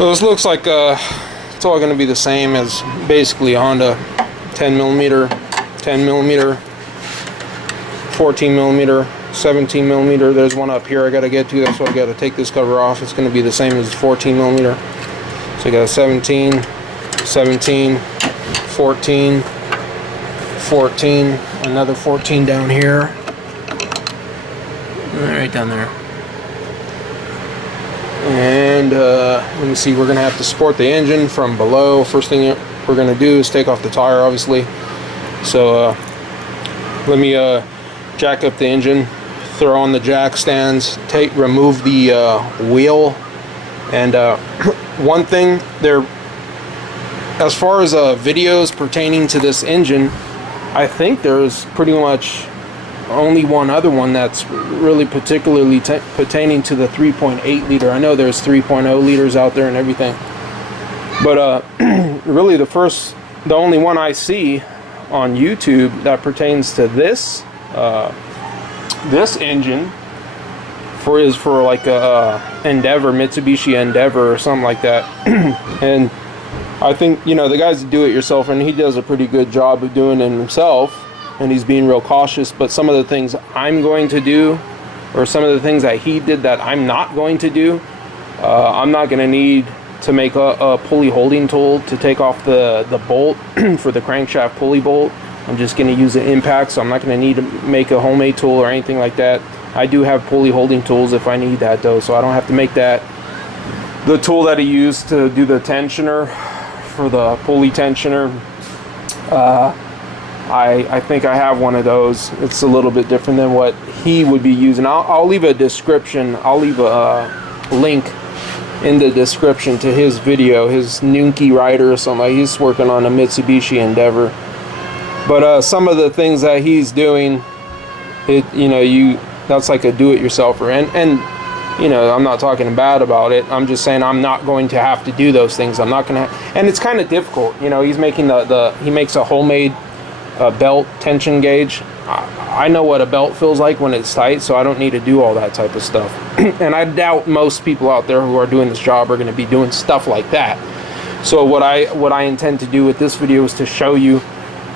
So this looks like it's all going to be the same as basically a Honda 10 millimeter, 10 millimeter, 14 millimeter, 17 millimeter. There's one up here I got to get to. That's why I got to take this cover off. It's going to be the same as 14 millimeter. So you got a 17, 17, 14, 14, another 14 down here. Right down there. And let me see, we're going to have to support the engine from below. First thing we're going to do is take off the tire, obviously. So let me jack up the engine, throw on the jack stands, remove the wheel. And one thing there, as far as videos pertaining to this engine, I think there's pretty much only one other one that's really particularly pertaining to the 3.8 liter. I know there's 3.0 liters out there and everything, but really the only one I see on YouTube that pertains to this this engine is for like a Endeavor, Mitsubishi Endeavor or something like that. And I think, you know, the guy's a do-it-yourself, and he does a pretty good job of doing it himself, and he's being real cautious. But some of the things I'm going to do, or some of the things that he did that I'm not going to do, I'm not going to need to make a pulley holding tool to take off the bolt for the crankshaft pulley bolt. I'm just going to use an impact, so I'm not going to need to make a homemade tool or anything like that. I do have pulley holding tools if I need that though, so I don't have to make that. The tool that he used to do the tensioner, for the pulley tensioner, I think I have one of those. It's a little bit different than what he would be using. I'll leave a description, I'll leave a link in the description to his video, his Nunki rider or something. He's working on a Mitsubishi Endeavor. But some of the things that he's doing, that's like a do-it-yourselfer. And you know, I'm not talking bad about it. I'm just saying I'm not going to have to do those things. I'm not going to, and it's kind of difficult. You know, he's making he makes a homemade belt tension gauge. I know what a belt feels like when it's tight, so I don't need to do all that type of stuff. And I doubt most people out there who are doing this job are going to be doing stuff like that. So what I intend to do with this video is to show you.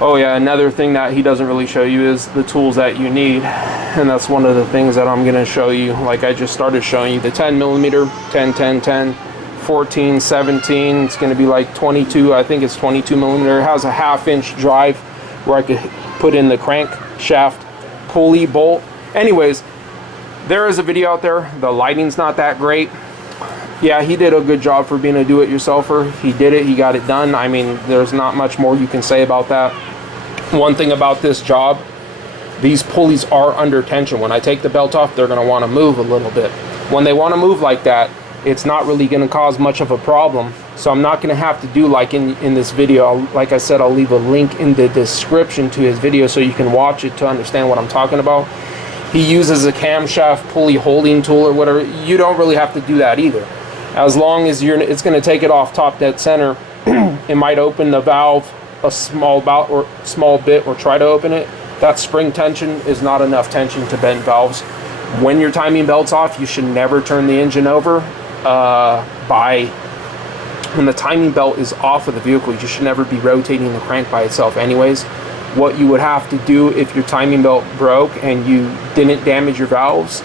Oh yeah, another thing that he doesn't really show you is the tools that you need, and that's one of the things that I'm going to show you. Like I just started showing you the 10 millimeter, 10, 10, 10, 14, 17. It's going to be like 22. I think it's 22 millimeter. It has a 1/2 inch drive where I could put in the crankshaft pulley bolt. Anyways, there is a video out there. The lighting's not that great. Yeah, he did a good job for being a do-it-yourselfer. He did it, he got it done. I mean, there's not much more you can say about that. One thing about this job, these pulleys are under tension. When I take the belt off, they're gonna wanna move a little bit. When they wanna move like that, it's not really gonna cause much of a problem. So I'm not gonna have to do like in this video. Like I said, I'll leave a link in the description to his video so you can watch it to understand what I'm talking about. He uses a camshaft pulley holding tool or whatever. You don't really have to do that either. As long as it's going to take it off top dead center. It might open the valve a small bit or try to open it. That spring tension is not enough tension to bend valves. When your timing belt's off, you should never turn the engine over. When the timing belt is off of the vehicle, you should never be rotating the crank by itself anyways. What you would have to do if your timing belt broke and you didn't damage your valves,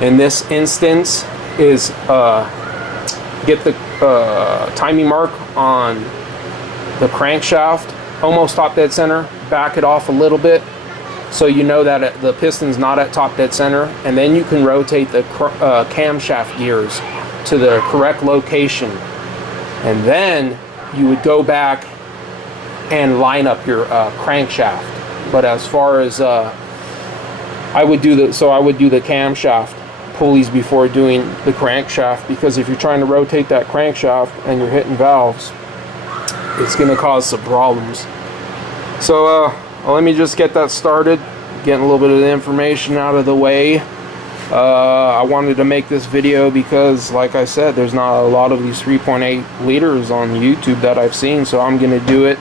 in this instance, is get the timing mark on the crankshaft, almost top dead center, back it off a little bit so you know that the piston's not at top dead center, and then you can rotate the camshaft gears to the correct location, and then you would go back and line up your crankshaft. But as far as I would do the camshaft pulleys before doing the crankshaft, because if you're trying to rotate that crankshaft and you're hitting valves, it's going to cause some problems. So let me just get that started, getting a little bit of the information out of the way. I wanted to make this video because, like I said, there's not a lot of these 3.8 liters on YouTube that I've seen, so I'm going to do it.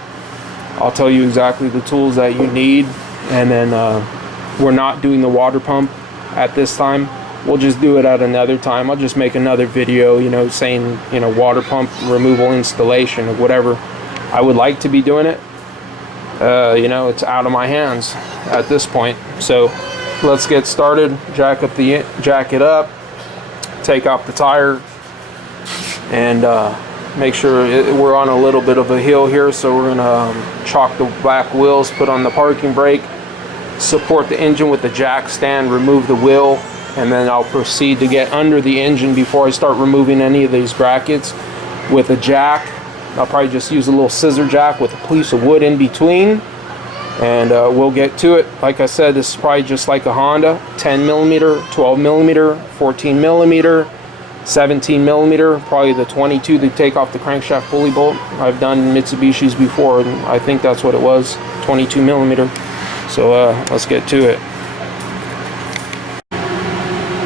I'll tell you exactly the tools that you need, and then we're not doing the water pump at this time. we'll just do it at another time. I'll just make another video, you know, saying, you know, water pump removal installation or whatever. I would like to be doing it. You know, it's out of my hands at this point. So let's get started. Jack it up, take off the tire, and make sure we're on a little bit of a hill here. So we're gonna chalk the back wheels, put on the parking brake, support the engine with the jack stand, remove the wheel, and then I'll proceed to get under the engine before I start removing any of these brackets with a jack. I'll probably just use a little scissor jack with a piece of wood in between, and we'll get to it. Like I said, this is probably just like a Honda, 10 millimeter, 12 millimeter, 14 millimeter, 17 millimeter, probably the 22 to take off the crankshaft pulley bolt. I've done Mitsubishis before, and I think that's what it was, 22 millimeter. So let's get to it.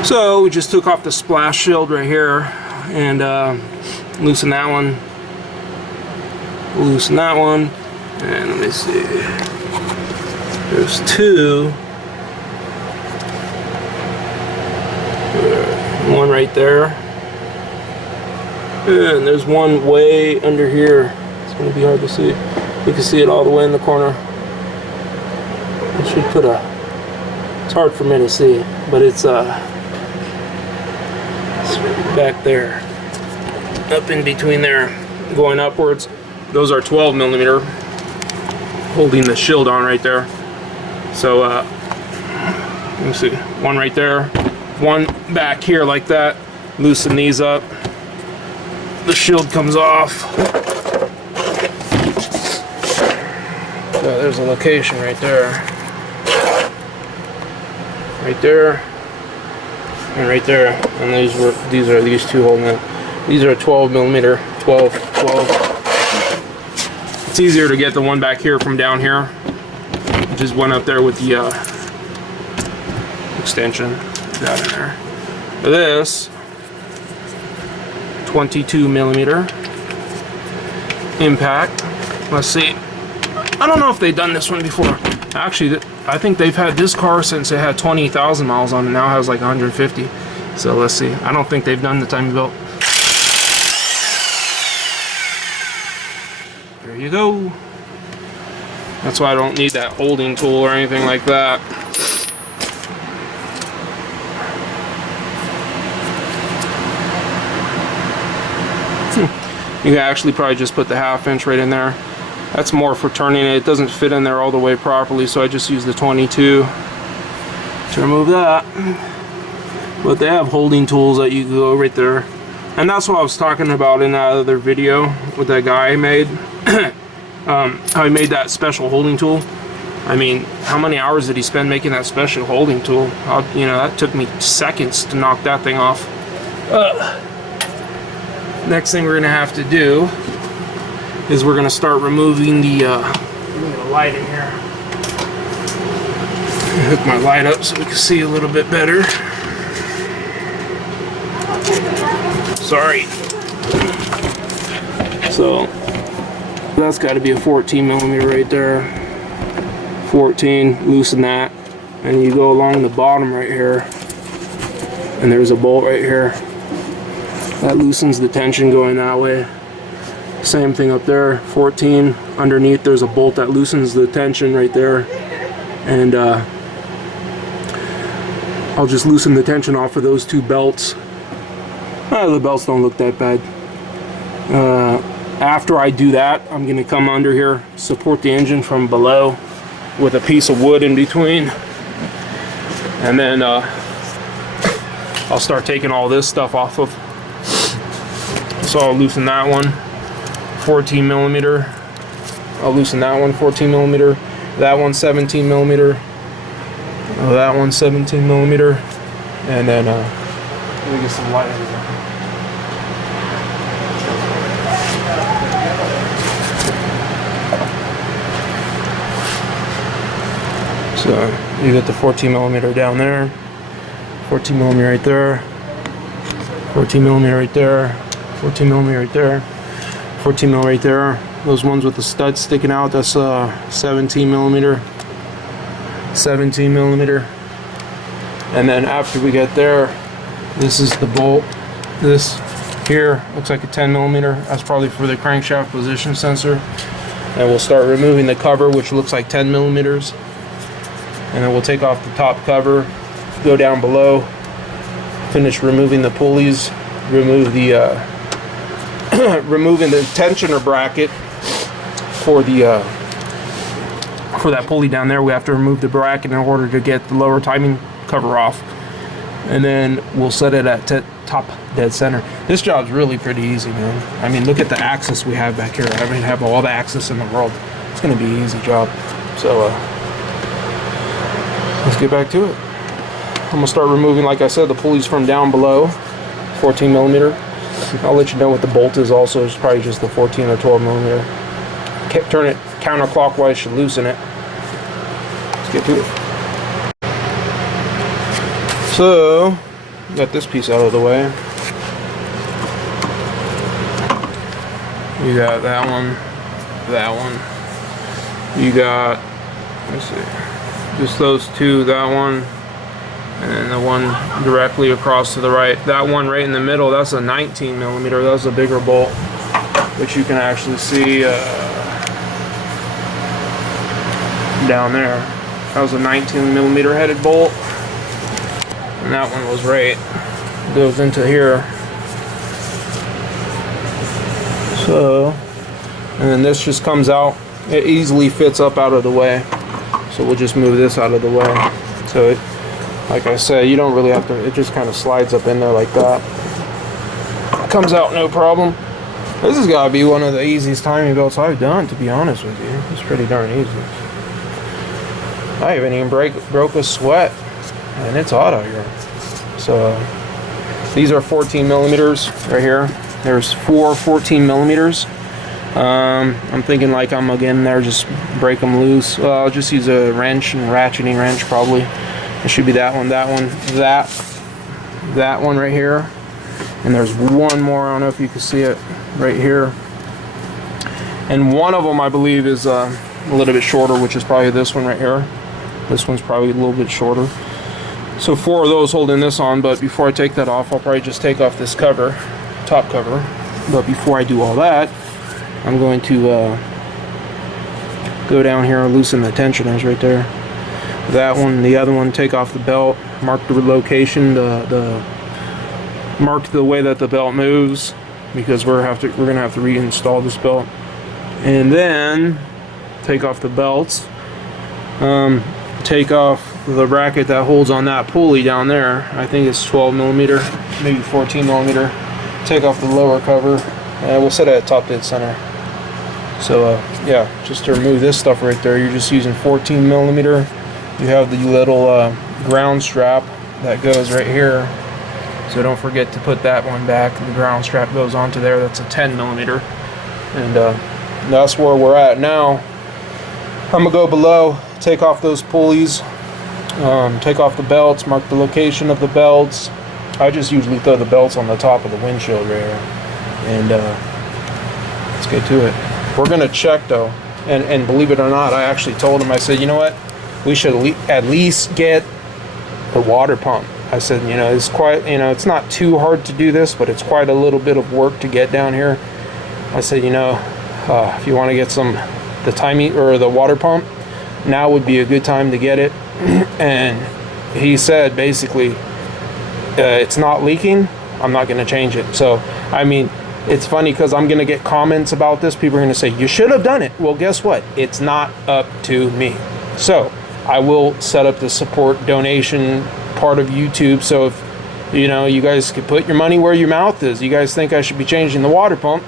So we just took off the splash shield right here, and loosen that one. Loosen that one, and let me see. There's two. One right there, and there's one way under here. It's going to be hard to see. You can see it all the way in the corner. I should put a. It's hard for me to see, but it's back there, up in between there, going upwards. Those are 12 millimeter, holding the shield on right there. So let me see, one right there, one back here like that. Loosen these up. The shield comes off. So there's a location right there, right there, and right there. And these are these two holding it. These are 12 millimeter, 12. It's easier to get the one back here from down here. Just went up there with the extension. That in there. This 22 millimeter impact. Let's see. I don't know if they've done this one before. Actually, I think they've had this car since it had 20,000 miles on it. Now it has like 150. So let's see. I don't think they've done the timing belt. There you go. That's why I don't need that holding tool or anything like that. You can actually probably just put the 1/2 inch right in there. That's more for turning it. It doesn't fit in there all the way properly, so I just use the 22 to remove that. But they have holding tools that you can go right there. And that's what I was talking about in that other video with that guy I made. How he made that special holding tool. I mean, how many hours did he spend making that special holding tool? You know, that took me seconds to knock that thing off. Next thing we're gonna have to do is we're gonna start removing the light in here. Hook my light up so we can see a little bit better. Sorry. So that's got to be a 14 millimeter right there. 14, loosen that, and you go along the bottom right here, and there's a bolt right here that loosens the tension going that way. Same thing up there, 14. Underneath there's a bolt that loosens the tension right there, and I'll just loosen the tension off of those two belts. The belts don't look that bad. After I do that, I'm going to come under here, support the engine from below with a piece of wood in between, and then I'll start taking all this stuff off of. So I'll loosen that one, 14 millimeter. I'll loosen that one, 14 millimeter. That one, 17 millimeter. That one, 17 millimeter. And then let me get some light in there. So you get the 14 millimeter down there, 14 millimeter right there, 14 millimeter right there, 14 millimeter right there, 14 mil right there. Those ones with the studs sticking out, that's 17 millimeter, 17 millimeter. And then after we get there, This is the bolt. This here looks like a 10mm. That's probably for the crankshaft position sensor. And we'll start removing the cover, which looks like 10mm. And then we'll take off the top cover, go down below, finish removing the pulleys, remove the removing the tensioner bracket for the for that pulley down there. We have to remove the bracket in order to get the lower timing cover off, and then we'll set it at top dead center. This job's really pretty easy, man. I mean, look at the axis we have back here. I mean, have all the axis in the world. It's gonna be an easy job. So let's get back to it. I'm gonna start removing, like I said, the pulleys from down below, 14mm. I'll let you know what the bolt is also. It's probably just the 14 or 12mm. Turn it counterclockwise, should loosen it. Let's get to it. So, got this piece out of the way. You got that one, that one. You got, let's see, just those two, that one, and the one directly across to the right. That one right in the middle, that's a 19mm. That's a bigger bolt, which you can actually see down there. That was a 19mm headed bolt, and that one was right, goes into here. So, and then this just comes out. It easily fits up out of the way, so we'll just move this out of the way. So it, like I said, you don't really have to, it just kind of slides up in there like that. Comes out no problem. This has got to be one of the easiest timing belts I've done, to be honest with you. It's pretty darn easy. I haven't even broke a sweat, and it's hot out here. So these are 14mm right here. There's 4 14mm. I'm thinking like I'm again there, just break them loose. I'll just use a wrench, and ratcheting wrench probably. It should be that one, that one right here. And there's one more, I don't know if you can see it, right here. And one of them I believe is a little bit shorter, which is probably this one right here. This one's probably a little bit shorter. So 4 of those holding this on, but before I take that off, I'll probably just take off this cover, top cover. But before I do all that, I'm going to go down here and loosen the tensioners right there. That one, the other one, take off the belt, mark the location, mark the way that the belt moves, because we're gonna have to reinstall this belt. And then take off the belts. Take off the bracket that holds on that pulley down there. I think it's 12mm, maybe 14mm. Take off the lower cover, and we'll set it at top dead center. So yeah, just to remove this stuff right there, you're just using 14mm. You have the little ground strap that goes right here, so don't forget to put that one back. The ground strap goes onto there. That's a 10mm, and that's where we're at now. I'm gonna go below, take off those pulleys, take off the belts, mark the location of the belts. I just usually throw the belts on the top of the windshield right here, and let's get to it. We're gonna check though, and believe it or not, I actually told him, I said, you know what, we should at least get the water pump. I said, you know, it's quite, you know, it's not too hard to do this, but it's quite a little bit of work to get down here. I said, you know, if you want to get the timing or the water pump, now would be a good time to get it. And he said basically, it's not leaking, I'm not going to change it. So I mean, it's funny because I'm going to get comments about this. People are going to say, you should have done it. Well, guess what? It's not up to me. So I will set up the support donation part of YouTube. So if, you know, you guys could put your money where your mouth is. You guys think I should be changing the water pump,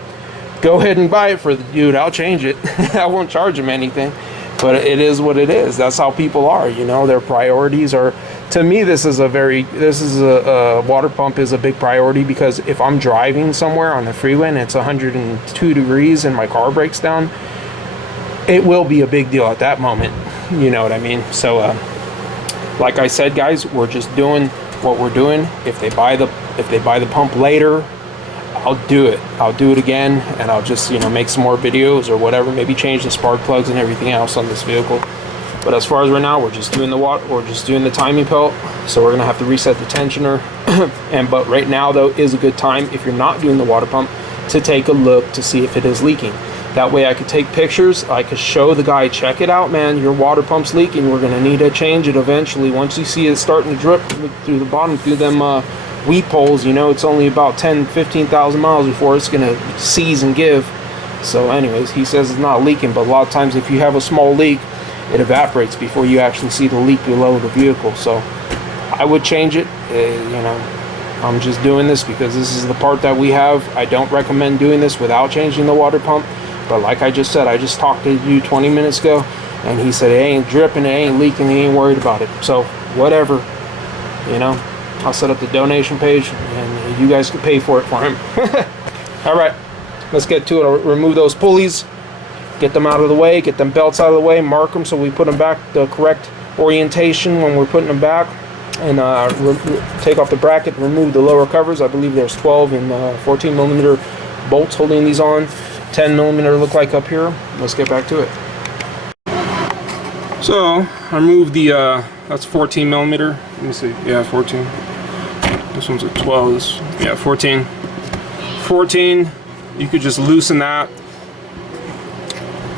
go ahead and buy it for the dude. I'll change it. I won't charge him anything, but it is what it is. That's how people are, you know. Their priorities are, to me, this is a water pump is a big priority, because if I'm driving somewhere on the freeway and it's 102 degrees and my car breaks down, it will be a big deal at that moment. You know what I mean? So like I said, guys, we're just doing what we're doing. If they buy the pump later, I'll do it. I'll do it again, and I'll just, you know, make some more videos or whatever, maybe change the spark plugs and everything else on this vehicle. But as far as right now, we're just doing the water, we're just doing the timing pelt. So we're gonna have to reset the tensioner. But right now though is a good time, if you're not doing the water pump, to take a look to see if it is leaking. That way I could take pictures, I could show the guy, check it out, man, your water pump's leaking, we're gonna need to change it eventually. Once you see it starting to drip through the bottom, through them weep holes, you know, it's only about 10-15,000 miles before it's gonna seize and give. So anyways, he says it's not leaking, but a lot of times if you have a small leak, it evaporates before you actually see the leak below the vehicle. So I would change it. You know, I'm just doing this because this is the part that we have. I don't recommend doing this without changing the water pump. But like I just said, I just talked to you 20 minutes ago, and he said it ain't dripping, it ain't leaking, he ain't worried about it. So whatever, you know, I'll set up the donation page, and you guys can pay for it for him. All right, let's get to it. I'll remove those pulleys, get them out of the way, get them belts out of the way, mark them so we put them back the correct orientation when we're putting them back, and take off the bracket, remove the lower covers. I believe there's 12 and 14 millimeter bolts holding these on. 10 millimeter look like up here. Let's get back to it. So I removed the that's 14 millimeter. Let me see. Yeah, 14. This one's a 12. This, yeah, 14. 14. You could just loosen that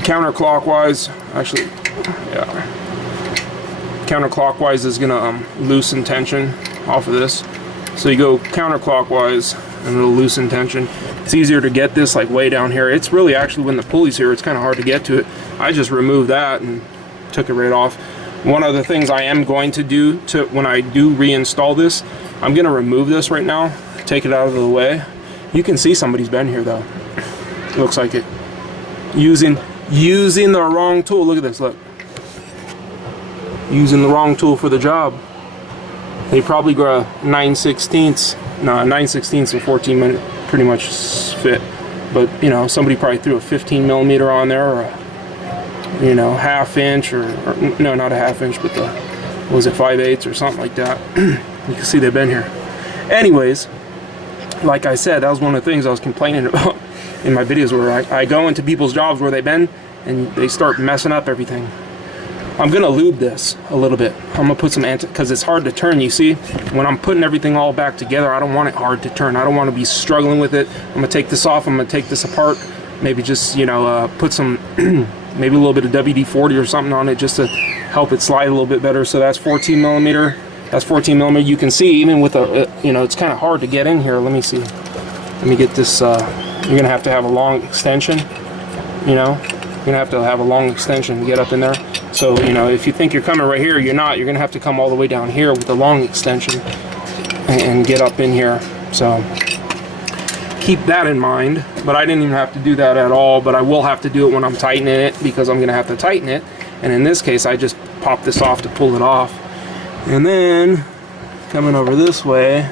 counterclockwise. Actually, yeah. Counterclockwise is gonna loosen tension off of this. So you go counterclockwise and it'll loosen tension. It's easier to get this like way down here. It's really actually when the pulley's here, it's kind of hard to get to it. I just removed that and took it right off. One of the things I am going to do when I do reinstall this, I'm gonna remove this right now, take it out of the way. You can see somebody's been here though. Looks like it. Using the wrong tool. Look at this, look. Using the wrong tool for the job. They probably go a 9/16. No, 9/16 and 14 minute pretty much fit. But you know, somebody probably threw a 15 millimeter on there, or a, you know, ½ inch, or no, not a ½ inch, but the, what was it, 5/8 or something like that. You can see they've been here. Anyways, like I said, that was one of the things I was complaining about in my videos, where I go into people's jobs where they've been and they start messing up everything. I'm gonna lube this a little bit. I'm gonna put some because it's hard to turn, you see. When I'm putting everything all back together, I don't want it hard to turn. I don't want to be struggling with it. I'm gonna take this off, I'm gonna take this apart, maybe just, you know, put some, maybe a little bit of WD-40 or something on it just to help it slide a little bit better. So that's 14 millimeter. That's 14 millimeter. You can see even with a, you know, it's kind of hard to get in here. Let me see. Let me get this, you're gonna have to have a long extension, you know. You're gonna have to have a long extension to get up in there. So, you know, if you think you're coming right here, you're not. You're gonna have to come all the way down here with a long extension and get up in here. So keep that in mind. But I didn't even have to do that at all, but I will have to do it when I'm tightening it, because I'm gonna have to tighten it. And in this case, I just pop this off to pull it off. And then coming over this way,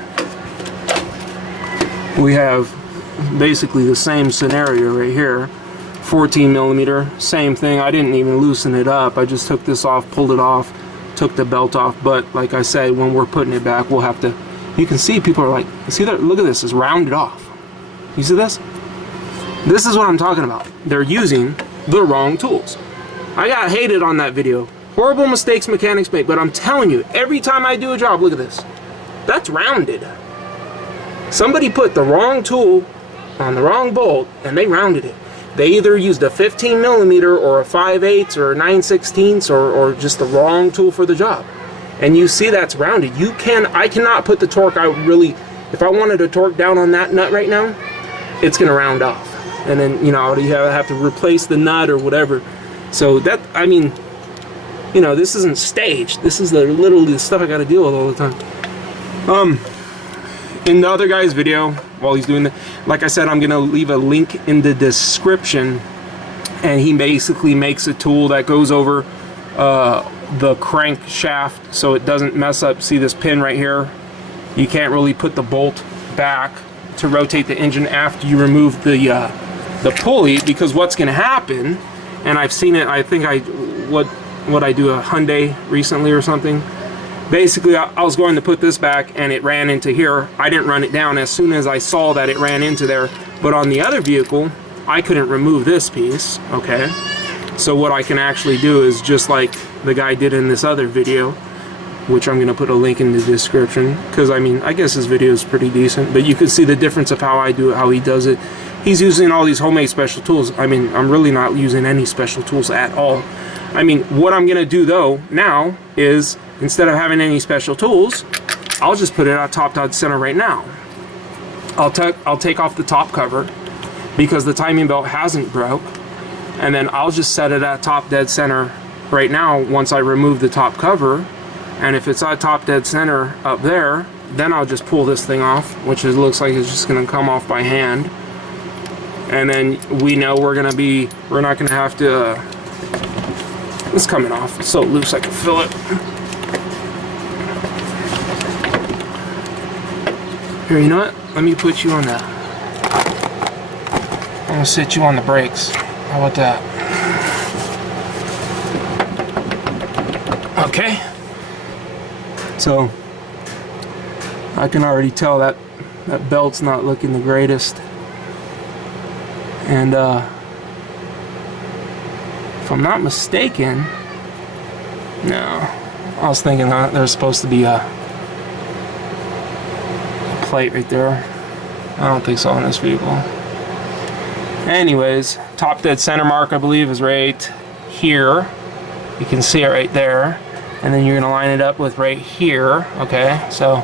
we have basically the same scenario right here. 14 millimeter, same thing. I didn't even loosen it up. I just took this off, pulled it off, took the belt off. But like I said, when we're putting it back, we'll have to, you can see people are like, see that, look at this, it's rounded off. You see this? This is what I'm talking about. They're using the wrong tools. I got hated on that video. Horrible mistakes mechanics make, but I'm telling you, every time I do a job, look at this. That's rounded. Somebody put the wrong tool on the wrong bolt and they rounded it. They either used a 15 millimeter or a 5/8 or a 9/16 or just the wrong tool for the job. And you see that's rounded. I cannot put the torque, if I wanted to torque down on that nut right now, it's gonna round off. And then, you know, you have to replace the nut or whatever. So that, I mean, you know, this isn't staged. This is literally the stuff I gotta deal with all the time. In the other guy's video, while he's doing that, like I said, I'm gonna leave a link in the description, and he basically makes a tool that goes over the crankshaft so it doesn't mess up. See this pin right here? You can't really put the bolt back to rotate the engine after you remove the pulley, because what's gonna happen, and I've seen it, I think what I do a Hyundai recently or something. Basically, I was going to put this back and it ran into here. I didn't run it down as soon as I saw that it ran into there. But on the other vehicle, I couldn't remove this piece, okay? So what I can actually do is just like the guy did in this other video, which I'm going to put a link in the description, because I mean, I guess his video is pretty decent, but you can see the difference of how I do it, how he does it. He's using all these homemade special tools. I mean, I'm really not using any special tools at all. I mean, what I'm going to do though now is, instead of having any special tools, I'll just put it at top dead center right now. I'll take off the top cover because the timing belt hasn't broke, and then I'll just set it at top dead center right now once I remove the top cover. And if it's at top dead center up there, then I'll just pull this thing off, which looks like it's just going to come off by hand. And then we know we're not going to have to, it's coming off. It's so loose I can feel it. Here, you know what? Let me put you on that. I'm going to sit you on the brakes. How about that? Okay. So I can already tell that that belt's not looking the greatest, and if I'm not mistaken, no, I was thinking that there's supposed to be a plate right there. I don't think so on this vehicle. Anyways, top dead center mark, I believe, is right here. You can see it right there. And then you're going to line it up with right here. Okay, so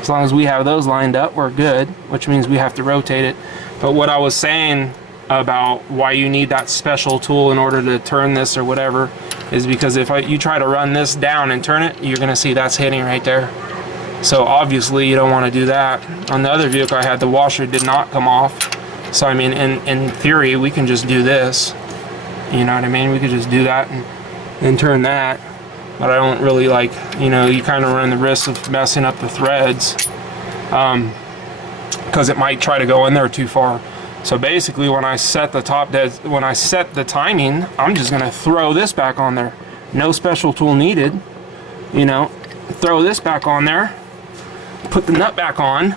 as long as we have those lined up, we're good, which means we have to rotate it. But what I was saying about why you need that special tool in order to turn this or whatever is because if you try to run this down and turn it, you're going to see that's hitting right there. So obviously you don't want to do that. On the other vehicle I had, the washer did not come off. So I mean, in theory, we can just do this. You know what I mean? We could just do that and turn that. But I don't really like, you know, you kind of run the risk of messing up the threads because it might try to go in there too far. So basically, when I set the timing, I'm just gonna throw this back on there. No special tool needed. You know, throw this back on there, put the nut back on,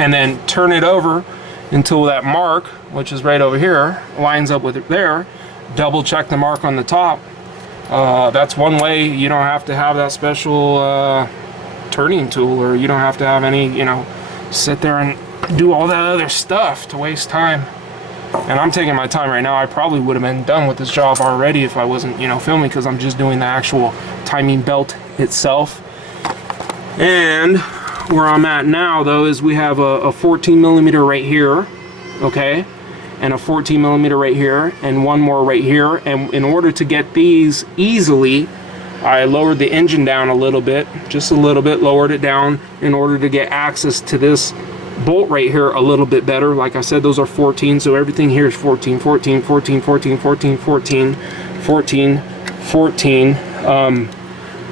and then turn it over until that mark, which is right over here, lines up with it there. Double check the mark on the top. That's one way you don't have to have that special turning tool, or you don't have to have any, you know, sit there and do all that other stuff to waste time. And I'm taking my time right now. I probably would have been done with this job already if I wasn't, you know, filming, because I'm just doing the actual timing belt itself. And where I'm at now though is we have a 14 millimeter right here, okay, and a 14 millimeter right here, and one more right here. And in order to get these easily, I lowered the engine down a little bit, just a little bit, lowered it down in order to get access to this bolt right here a little bit better. Like I said, those are 14, so everything here is 14, 14, 14, 14, 14, 14, 14, 14.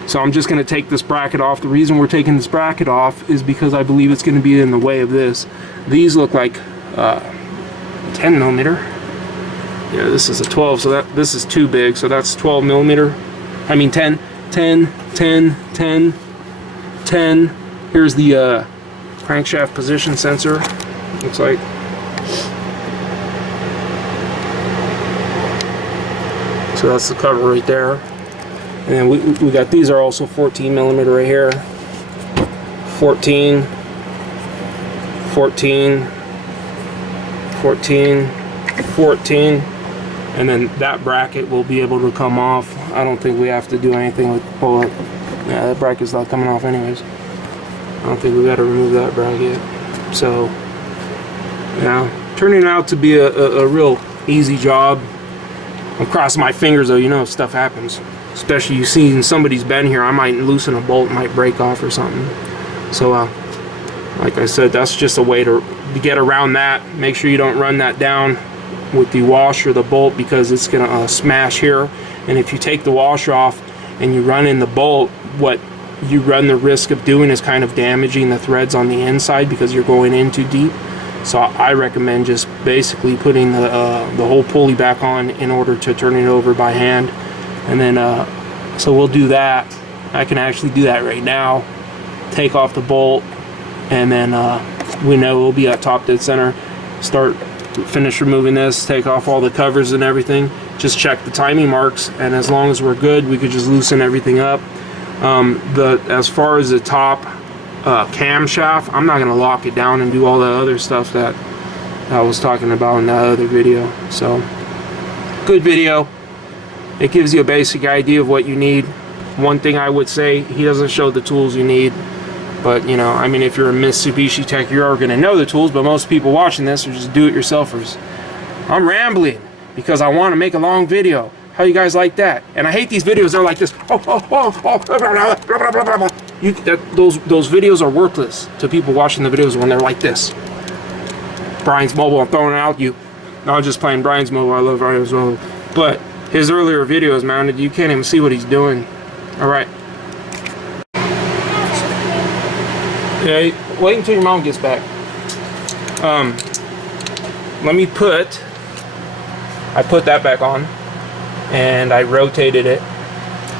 So I'm just going to take this bracket off. The reason we're taking this bracket off is because I believe it's going to be in the way of this. These look like 10 millimeter. Yeah, this is a 12, so this is too big, so that's 12 millimeter. I mean 10, 10, 10, 10, 10. Here's the crankshaft position sensor, looks like. So that's the cover right there. And then we got, these are also 14 millimeter right here. 14, 14, 14, 14, and then that bracket will be able to come off. I don't think we have to do anything with, well, yeah, that bracket's not coming off anyways. I don't think we got to remove that bracket. So, yeah, turning out to be a real easy job. I'm crossing my fingers though, you know, stuff happens. Especially you see somebody's been here, I might loosen a bolt, might break off or something. So, like I said, that's just a way to get around that. Make sure you don't run that down with the washer, the bolt, because it's gonna smash here. And if you take the washer off and you run in the bolt, what you run the risk of doing is kind of damaging the threads on the inside because you're going in too deep. So I recommend just basically putting the whole pulley back on in order to turn it over by hand. And then so we'll do that. I can actually do that right now. Take off the bolt, and then we know we'll be at top dead center. Finish removing this, take off all the covers and everything, just check the timing marks, and as long as we're good, we could just loosen everything up. As far as the top camshaft, I'm not gonna lock it down and do all the other stuff that I was talking about in that other video. So, good video. It gives you a basic idea of what you need. One thing I would say, he doesn't show the tools you need, but you know, I mean, if you're a Mitsubishi tech, you're gonna know the tools, but most people watching this are just do-it-yourselfers. I'm rambling because I want to make a long video. How you guys like that? And I hate these videos. They're like this. Those videos are worthless to people watching the videos when they're like this. Brian's Mobile, I'm throwing it out you. No, I'm just playing Brian's Mobile. I love Brian's Mobile. But his earlier videos, man, you can't even see what he's doing. All right. Yeah, wait until your mom gets back. Let me I put that back on, and I rotated it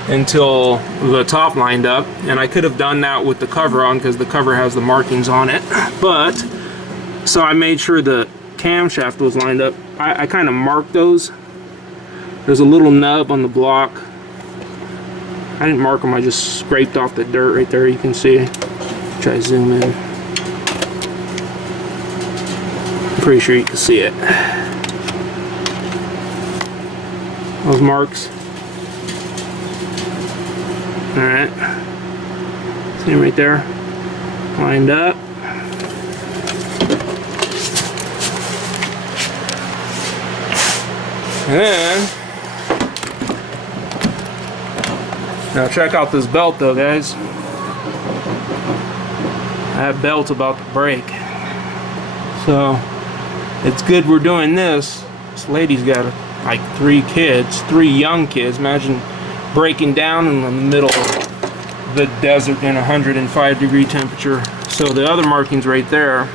until the top lined up, and I could have done that with the cover on because the cover has the markings on it, but so I made sure the camshaft was lined up. I kind of marked those. There's a little nub on the block. I didn't mark them, I just scraped off the dirt right there. You can see. Try to zoom in. I'm pretty sure you can see it. Those marks. Alright. See them right there? Lined up. And then, now check out this belt though, guys. That belt's about to break. So, it's good we're doing this. This lady's got like 3 kids, 3 young kids. Imagine breaking down in the middle of the desert in 105-degree temperature. So the other marking's right there.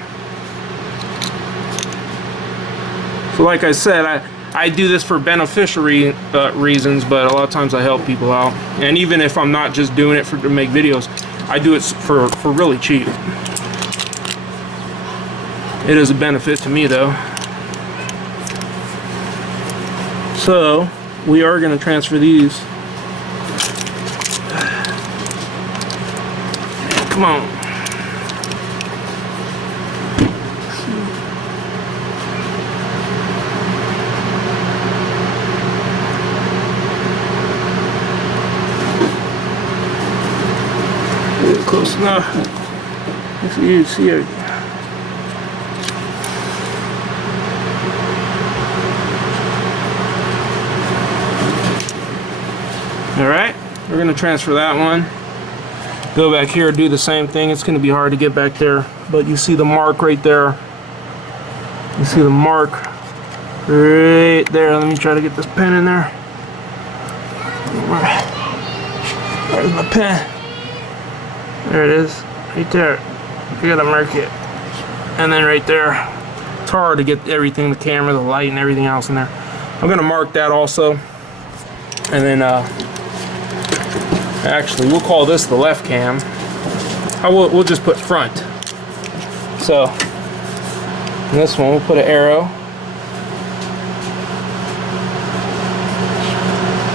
So like I said, I do this for beneficial reasons, but a lot of times I help people out. And even if I'm not just doing it to make videos, I do it for really cheap. It is a benefit to me though. So we are going to transfer these. Come on. Close enough. Let's see, you see everything. Alright, we're going to transfer that one. Go back here, do the same thing. It's going to be hard to get back there, but you see the mark right there. You see the mark right there. Let me try to get this pen in there. Where's my pen? There it is, right there. You gotta mark it. And then right there. It's hard to get everything, the camera, the light, and everything else in there. I'm gonna mark that also. And then, actually, we'll call this the left cam. We'll just put front. So, this one, we'll put an arrow.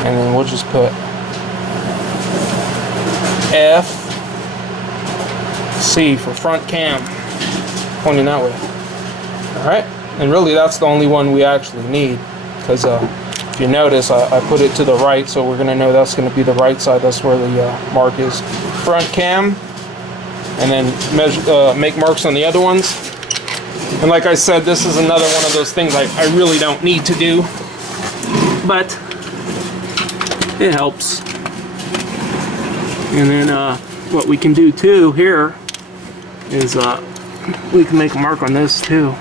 And then we'll just put F. C for front cam, pointing that way. Alright, and really that's the only one we actually need, because if you notice I put it to the right, so we're going to know that's going to be the right side. That's where the mark is. Front cam, and then measure, make marks on the other ones. And like I said, this is another one of those things I really don't need to do, but it helps. And then what we can do too here is we can make a mark on this too.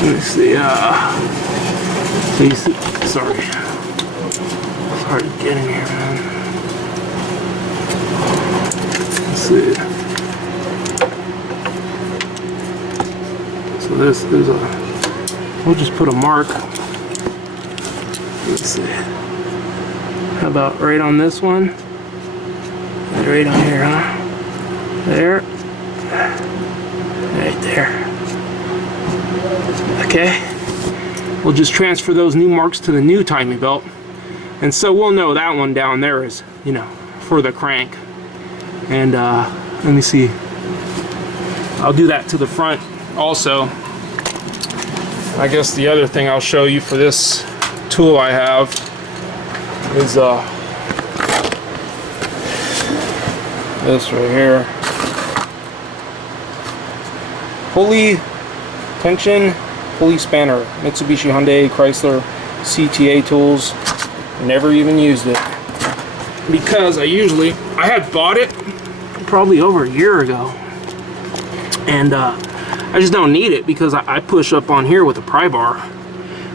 Let me see. So you see, sorry, it's hard to get in here, man. Let's see. So this is we'll just put a mark. Let's see. How about right on this one? Right on here, huh? There. Right there. Okay. we'll just transfer those new marks to the new timing belt. And so we'll know that one down there is, you know, for the crank. And let me see. I'll do that to the front also. I guess the other thing I'll show you for this tool I have is this right here. Pulley tension pulley spanner. Mitsubishi, Hyundai, Chrysler, CTA tools. Never even used it because I had bought it probably over a year ago, and I just don't need it because I push up on here with a pry bar.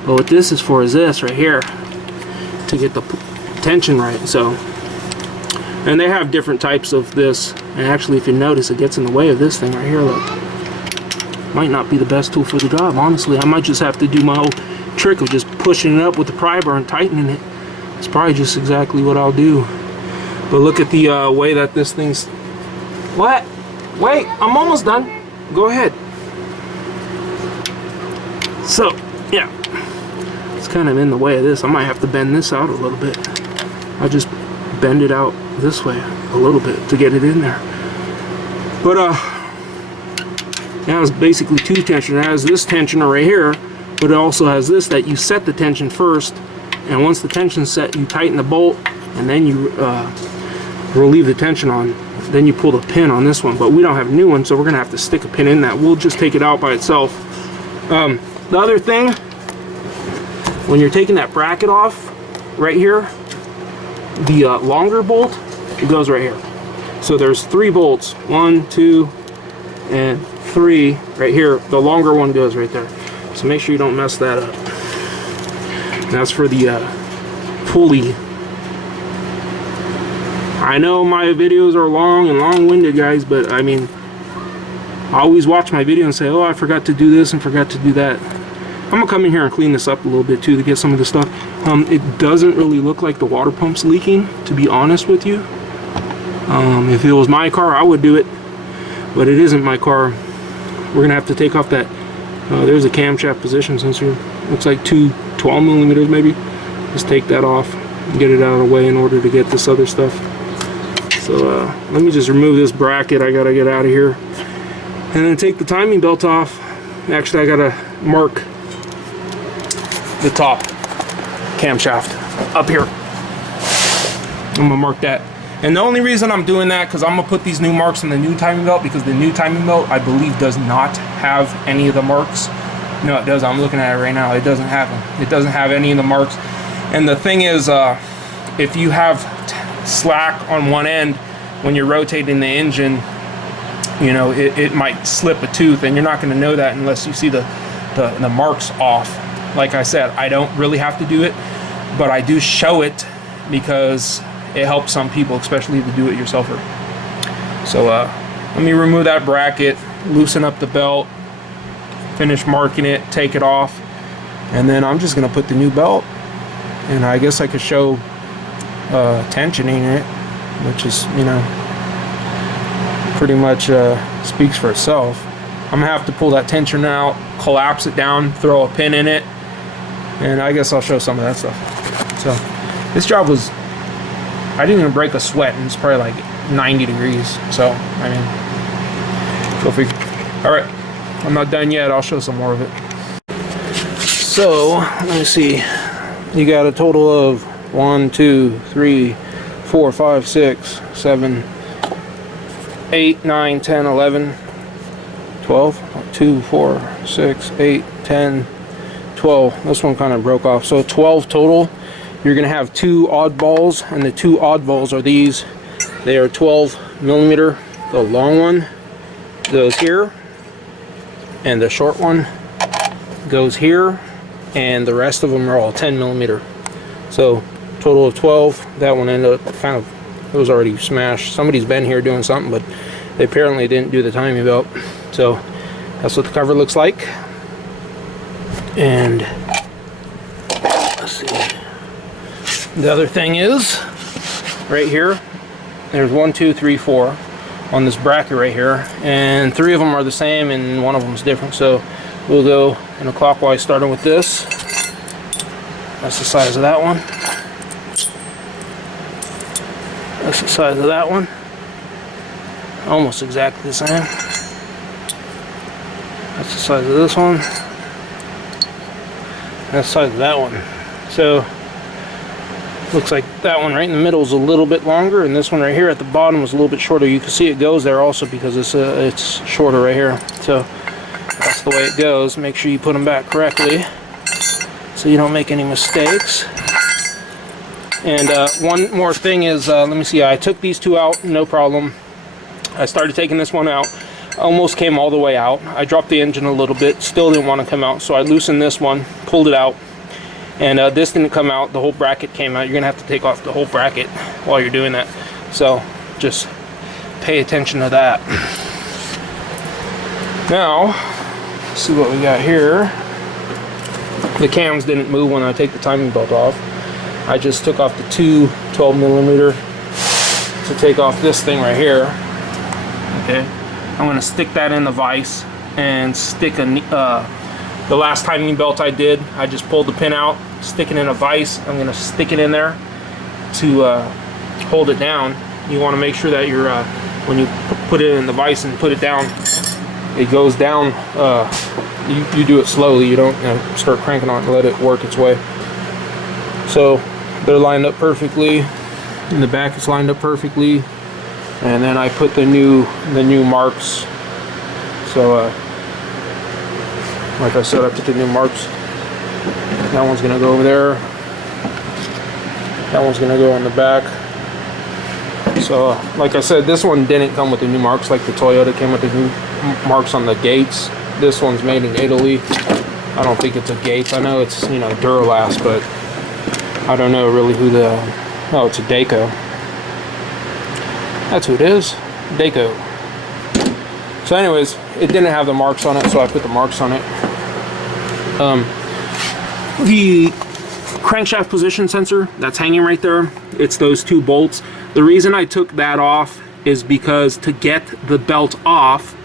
But what this is for is this right here, to get the tension right. So, and they have different types of this, and actually if you notice, it gets in the way of this thing right here. Look, might not be the best tool for the job, honestly. I might just have to do my old trick of just pushing it up with the pry bar and tightening it. It's probably just exactly what I'll do. But look at the way that this thing's... What? Wait, I'm almost done. Go ahead. So, yeah. It's kind of in the way of this. I might have to bend this out a little bit. I'll just bend it out this way a little bit to get it in there. But, now it's basically two tension. It has this tensioner right here, but it also has this that you set the tension first. And once the tension's set, you tighten the bolt, and then you relieve the tension on. Then you pull the pin on this one, but we don't have a new one, so we're gonna have to stick a pin in that. We'll just take it out by itself. The other thing, when you're taking that bracket off, right here, the longer bolt, it goes right here. So there's 3 bolts, 1, 2, and 3 right here. The longer one goes right there. So make sure you don't mess that up. And that's for the pulley. I know my videos are long and long-winded, guys, but I mean, I always watch my video and say, oh, I forgot to do this and forgot to do that. I'm gonna come in here and clean this up a little bit too to get some of the stuff. It doesn't really look like the water pump's leaking, to be honest with you. If it was my car, I would do it, but it isn't my car. We're gonna have to take off that. There's a camshaft position sensor. Looks like 2 12 millimeters maybe. Just take that off and get it out of the way in order to get this other stuff. So let me just remove this bracket. I gotta get out of here, and then take the timing belt off. Actually, I gotta mark the top camshaft up here. I'm gonna mark that. And the only reason I'm doing that, because I'm gonna put these new marks on the new timing belt, because the new timing belt, I believe, does not have any of the marks. No, it does. I'm looking at it right now. It doesn't have them. It doesn't have any of the marks. And the thing is, if you have slack on one end when you're rotating the engine, you know, it might slip a tooth, and you're not going to know that unless you see the marks off. Like I said, I don't really have to do it, but I do show it because it helps some people, especially the do-it-yourselfer. So let me remove that bracket, loosen up the belt, finish marking it, take it off, and then I'm just gonna put the new belt. And I guess I could show tensioning it, which is, you know, pretty much speaks for itself. I'm gonna have to pull that tension out, collapse it down, throw a pin in it, and I guess I'll show some of that stuff. So this job was, I didn't even break a sweat, and it's probably like 90 degrees. So I mean, go figure. All right, I'm not done yet. I'll show some more of it. So let me see. You got a total of 1, 2, 3, 4, 5, 6, 7, 8, 9, 10, 11, 12, 2, 4, 6, 8, 10, 12. This one kind of broke off. So 12 total. You're going to have 2 oddballs, and the 2 oddballs are these. They are 12 millimeter. The long one goes here, and the short one goes here, and the rest of them are all 10 millimeter. So total of 12. That one ended up kind of, it was already smashed. Somebody's been here doing something, but they apparently didn't do the timing belt. So that's what the cover looks like. And let's see. The other thing is, right here, there's 1, 2, 3, 4 on this bracket right here, and 3 of them are the same and one of them is different. So we'll go in a clockwise, starting with this. That's the size of that one. That's the size of that one. Almost exactly the same. That's the size of this one. That's the size of that one. So looks like that one right in the middle is a little bit longer, and this one right here at the bottom is a little bit shorter. You can see it goes there also because it's shorter right here. So that's the way it goes. Make sure you put them back correctly so you don't make any mistakes. And one more thing is, let me see, I took these two out, no problem. I started taking this one out, almost came all the way out. I dropped the engine a little bit, still didn't want to come out, so I loosened this one, pulled it out, and this didn't come out. The whole bracket came out. You're gonna have to take off the whole bracket while you're doing that, so just pay attention to that. Now, let's see what we got here. The cams didn't move when I take the timing belt off. I just took off the two 12mm to take off this thing right here. Okay, I'm gonna stick that in the vise and stick the last timing belt I did, I just pulled the pin out, stick it in a vise. I'm gonna stick it in there to hold it down. You want to make sure that you're when you put it in the vise and put it down, it goes down. You do it slowly. You don't start cranking on it and let it work its way. So they're lined up perfectly. In the back, it's lined up perfectly. And then I put the new marks. So like I said, I put the new marks. That one's gonna go over there. That one's gonna go on the back. So like I said, this one didn't come with the new marks like the Toyota came with the new marks on the gates. This one's made in Italy. I don't think it's a Gates. I know it's, you know, Duralast, but I don't know really who the... Oh, it's a Dayco. That's who it is. Dayco. So anyways, it didn't have the marks on it, so I put the marks on it. The crankshaft position sensor that's hanging right there, it's those two bolts. The reason I took that off is because to get the belt off,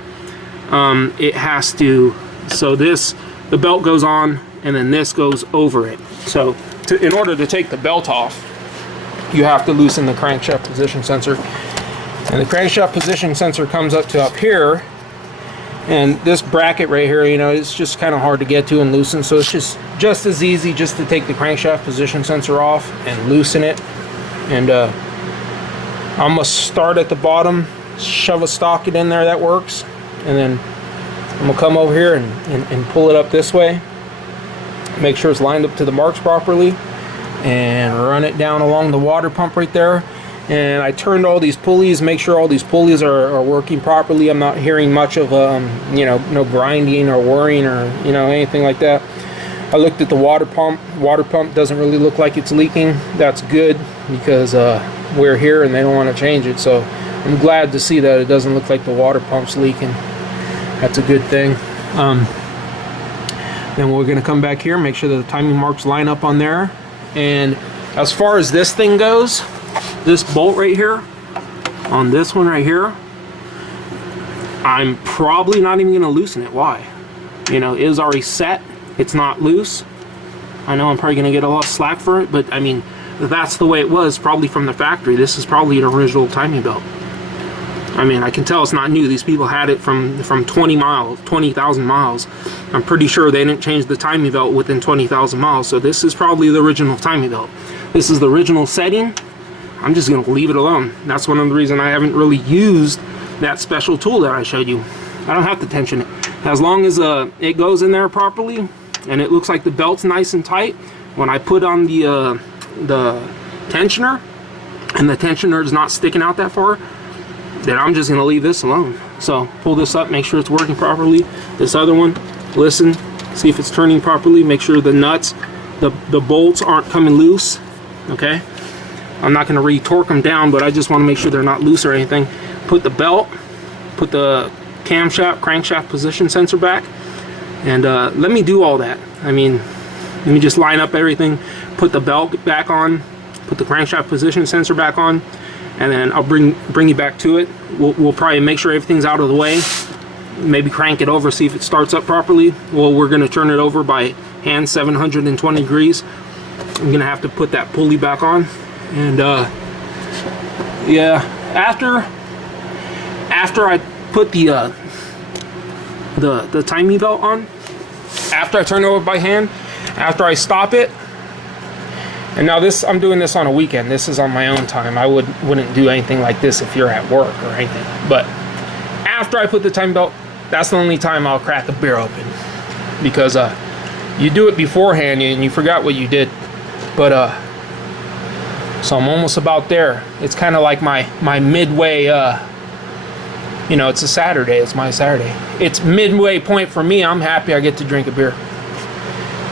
it has to, so this, the belt goes on and then this goes over it. So in order to take the belt off, you have to loosen the crankshaft position sensor. And the crankshaft position sensor comes up to up here, and this bracket right here, you know, it's just kind of hard to get to and loosen, so it's just as easy just to take the crankshaft position sensor off and loosen it. And I'm gonna start at the bottom, shove a socket in there that works, and then I'm gonna come over here and pull it up this way, make sure it's lined up to the marks properly, and run it down along the water pump right there. And I turned all these pulleys, make sure all these pulleys are working properly. I'm not hearing much of you know, no grinding or whirring or, you know, anything like that. I looked at the water pump. Water pump doesn't really look like it's leaking. That's good, because we're here and they don't want to change it. So I'm glad to see that it doesn't look like the water pump's leaking. That's a good thing. Then we're going to come back here, make sure that the timing marks line up on there. And as far as this thing goes, this bolt right here, on this one right here, I'm probably not even going to loosen it. Why? You know, it is already set. It's not loose. I know I'm probably going to get a lot of slack for it, but I mean, that's the way it was probably from the factory. This is probably an original timing belt. I mean, I can tell it's not new. These people had it from 20,000 miles. I'm pretty sure they didn't change the timing belt within 20,000 miles. So this is probably the original timing belt. This is the original setting. I'm just going to leave it alone. That's one of the reasons I haven't really used that special tool that I showed you. I don't have to tension it. As long as it goes in there properly and it looks like the belt's nice and tight, when I put on the tensioner and the tensioner is not sticking out that far, then I'm just going to leave this alone. So pull this up, make sure it's working properly. This other one, listen, see if it's turning properly, make sure the nuts, the bolts aren't coming loose. Okay, I'm not going to re-torque them down, but I just want to make sure they're not loose or anything. Put the belt, put the camshaft, crankshaft position sensor back, and let me do all that. I mean, let me just line up everything, put the belt back on, put the crankshaft position sensor back on, and then I'll bring you back to it. We'll probably make sure everything's out of the way, maybe crank it over, see if it starts up properly. Well, we're going to turn it over by hand 720 degrees. I'm gonna have to put that pulley back on. And yeah, after I put the timing belt on, after I turn it over by hand, after I stop it, and now this, I'm doing this on a weekend. This is on my own time. I wouldn't do anything like this if you're at work or anything. But after I put the timing belt, that's the only time I'll crack a beer open, because you do it beforehand and you forgot what you did. But so I'm almost about there. It's kind of like my midway. You know, it's a Saturday. It's my Saturday. It's midway point for me. I'm happy I get to drink a beer.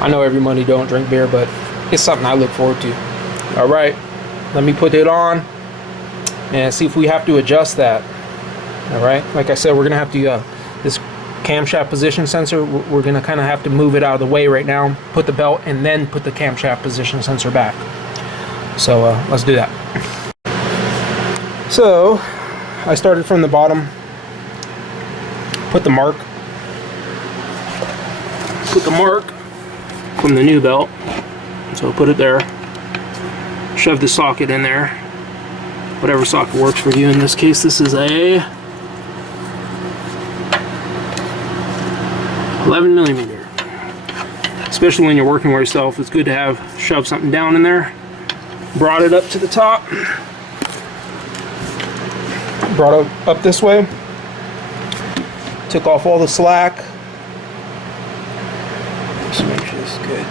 I know everybody don't drink beer, but it's something I look forward to. All right, let me put it on and see if we have to adjust that. All right, like I said, we're gonna have to this camshaft position sensor, we're gonna kind of have to move it out of the way right now, put the belt, and then put the camshaft position sensor back. So let's do that. So I started from the bottom, put the mark from the new belt. So put it there, shove the socket in there, whatever socket works for you. In this case, this is a 11mm. Especially when you're working with yourself, it's good to have shove something down in there. Brought it up to the top, brought it up this way, took off all the slack. Just make sure this is good.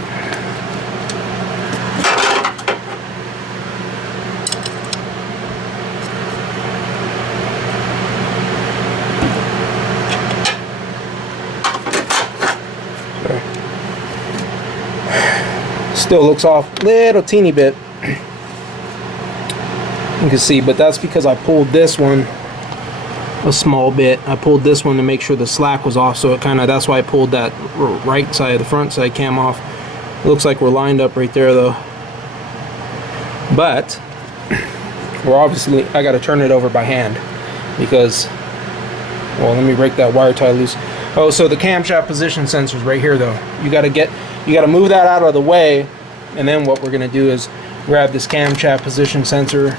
Still looks off little teeny bit, you can see, but that's because I pulled this one a small bit. I pulled this one to make sure the slack was off, so it kind of, that's why I pulled that right side, the front side cam off. Looks like we're lined up right there though, but we're obviously, I got to turn it over by hand because, well, let me break that wire tie loose. Oh, so the camshaft position sensor's right here though. You got to move that out of the way, and then what we're going to do is grab this camshaft position sensor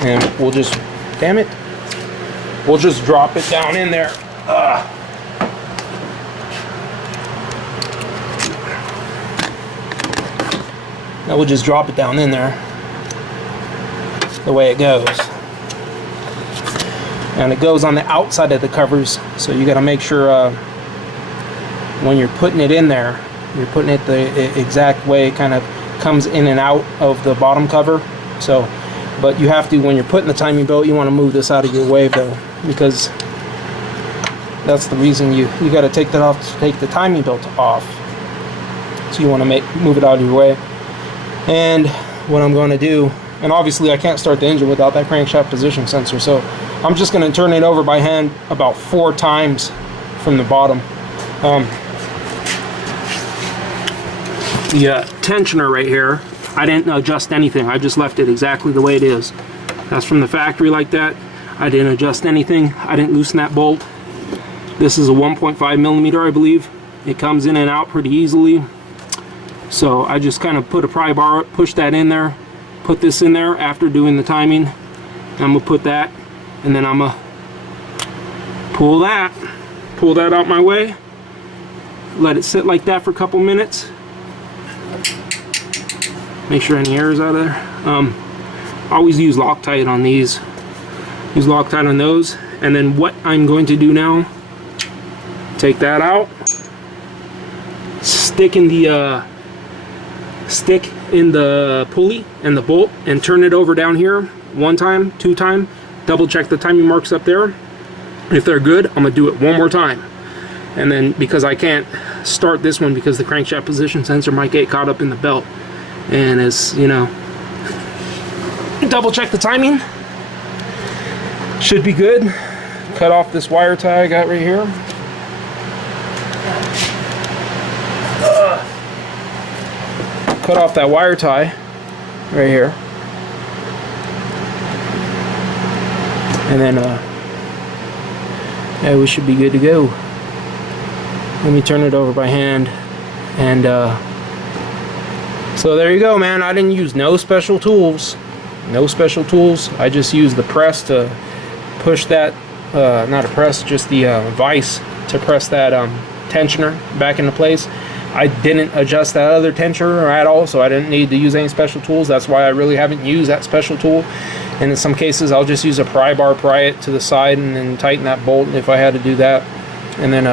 and we'll just, damn it, we'll just drop it down in there. Now we'll just drop it down in there the way it goes. And it goes on the outside of the covers, so you got to make sure when you're putting it in there, you're putting it the exact way it kind of comes in and out of the bottom cover. So, but you have to, when you're putting the timing belt, you want to move this out of your way though, because that's the reason you got to take that off, to take the timing belt off. So you want to move it out of your way. And what I'm going to do, and obviously I can't start the engine without that crankshaft position sensor, so I'm just going to turn it over by hand about 4 times from the bottom. The tensioner right here, I didn't adjust anything. I just left it exactly the way it is. That's from the factory like that. I didn't adjust anything. I didn't loosen that bolt. This is a 1.5mm, I believe. It comes in and out pretty easily. So I just kind of put a pry bar, push that in there, put this in there after doing the timing. I'm gonna put that, and then I'm gonna pull that out my way, let it sit like that for a couple minutes, make sure any air is out of there. Always use Loctite on these, use Loctite on those. And then what I'm going to do now, take that out, stick in the pulley and the bolt, and turn it over down here 1 time, 2 times, double check the timing marks up there. If they're good, I'm gonna do it 1 more time. And then, because I can't start this one because the crankshaft position sensor might get caught up in the belt, and as you know, double check the timing, should be good. Cut off this wire tie I got right here. Cut off that wire tie right here, and then yeah, we should be good to go. Let me turn it over by hand and So there you go, man. I didn't use no special tools. No special tools. I just used the press to push that, not a press, just the vise to press that tensioner back into place. I didn't adjust that other tensioner at all, so I didn't need to use any special tools. That's why I really haven't used that special tool. And in some cases, I'll just use a pry bar, pry it to the side, and then tighten that bolt if I had to do that. And then,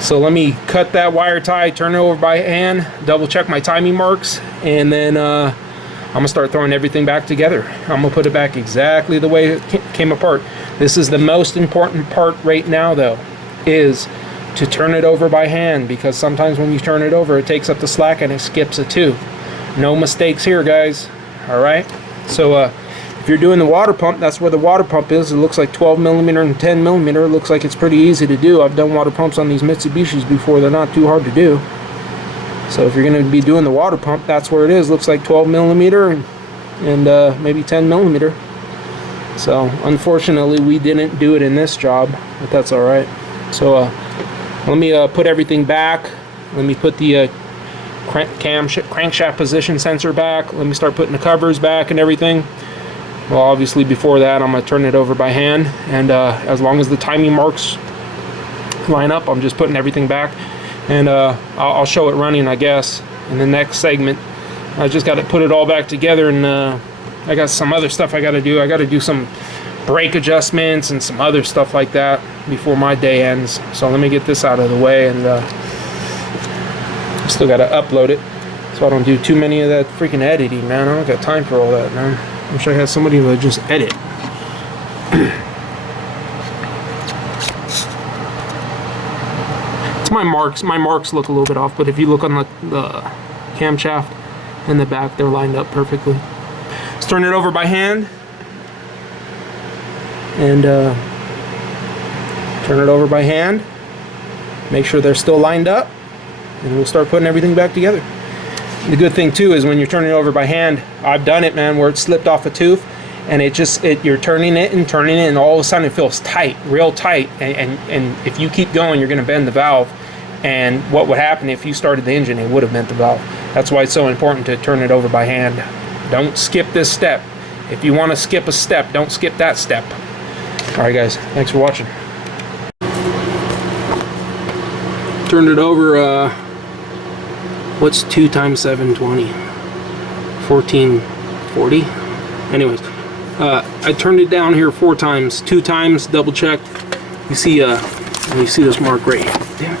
so let me cut that wire tie, turn it over by hand, double check my timing marks, and then I'm gonna start throwing everything back together. I'm gonna put it back exactly the way it came apart. This is the most important part right now, though, is to turn it over by hand, because sometimes when you turn it over, it takes up the slack and it skips a tooth. No mistakes here, guys. All right. So if you're doing the water pump, that's where the water pump is. It looks like 12 millimeter and 10 millimeter. It looks like it's pretty easy to do. I've done water pumps on these Mitsubishis before. They're not too hard to do. So if you're going to be doing the water pump, that's where it is. Looks like 12 millimeter and maybe 10 millimeter. So unfortunately, we didn't do it in this job, but that's all right. So let me put everything back. Let me put the crankshaft position sensor back. Let me start putting the covers back and everything. Well, obviously before that, I'm going to turn it over by hand. And as long as the timing marks line up, I'm just putting everything back. And I'll show it running, I guess, in the next segment. I just got to put it all back together, and I got some other stuff I got to do. I got to do some brake adjustments and some other stuff like that before my day ends. So let me get this out of the way, and still got to upload it so I don't do too many of that freaking editing, man. I don't got time for all that, man. Wish I had somebody who would just edit. It's my marks. My marks look a little bit off, but if you look on the camshaft in the back, they're lined up perfectly. Let's turn it over by hand. And turn it over by hand. Make sure they're still lined up, and we'll start putting everything back together. The good thing too is when you're turning it over by hand, I've done it, man, where it slipped off a tooth, and you're turning it, and all of a sudden it feels tight, real tight, and if you keep going, you're going to bend the valve. And what would happen if you started the engine? It would have bent the valve. That's why it's so important to turn it over by hand. Don't skip this step. If you want to skip a step, don't skip that step. Alright guys, thanks for watching. Turned it over, what's 2 times 720? 1440? Anyways, I turned it down here 4 times. 2 times, double check. You see this mark right here. Damn it.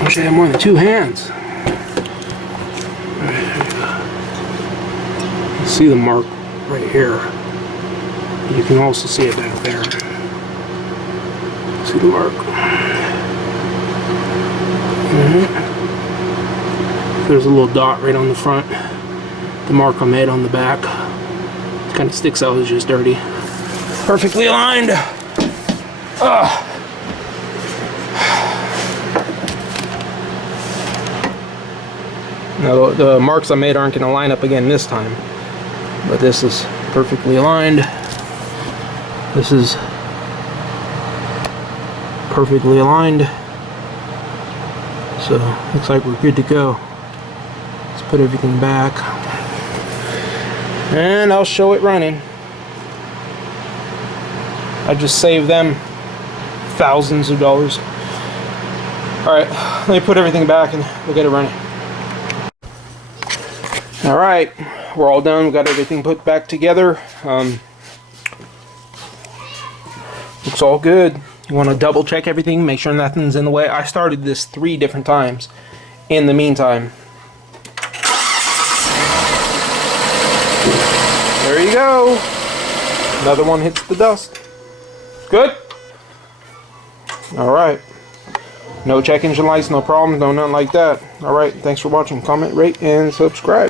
I wish I had more than 2 hands. You see the mark right here. You can also see it back there. See the mark? There's a little dot right on the front. The mark I made on the back. It kind of sticks out, it's just dirty. Perfectly aligned. Now the marks I made aren't going to line up again this time, but this is perfectly aligned. This is perfectly aligned. So looks like we're good to go. Let's put everything back, and I'll show it running. I just saved them thousands of dollars. Alright, let me put everything back and we'll get it running. Alright, we're all done. We got everything put back together. Looks all good. You want to double check everything, make sure nothing's in the way. I started this 3 different times in the meantime. There you go. Another one hits the dust. Good? Alright. No check engine lights, no problems, no nothing like that. Alright, thanks for watching. Comment, rate, and subscribe.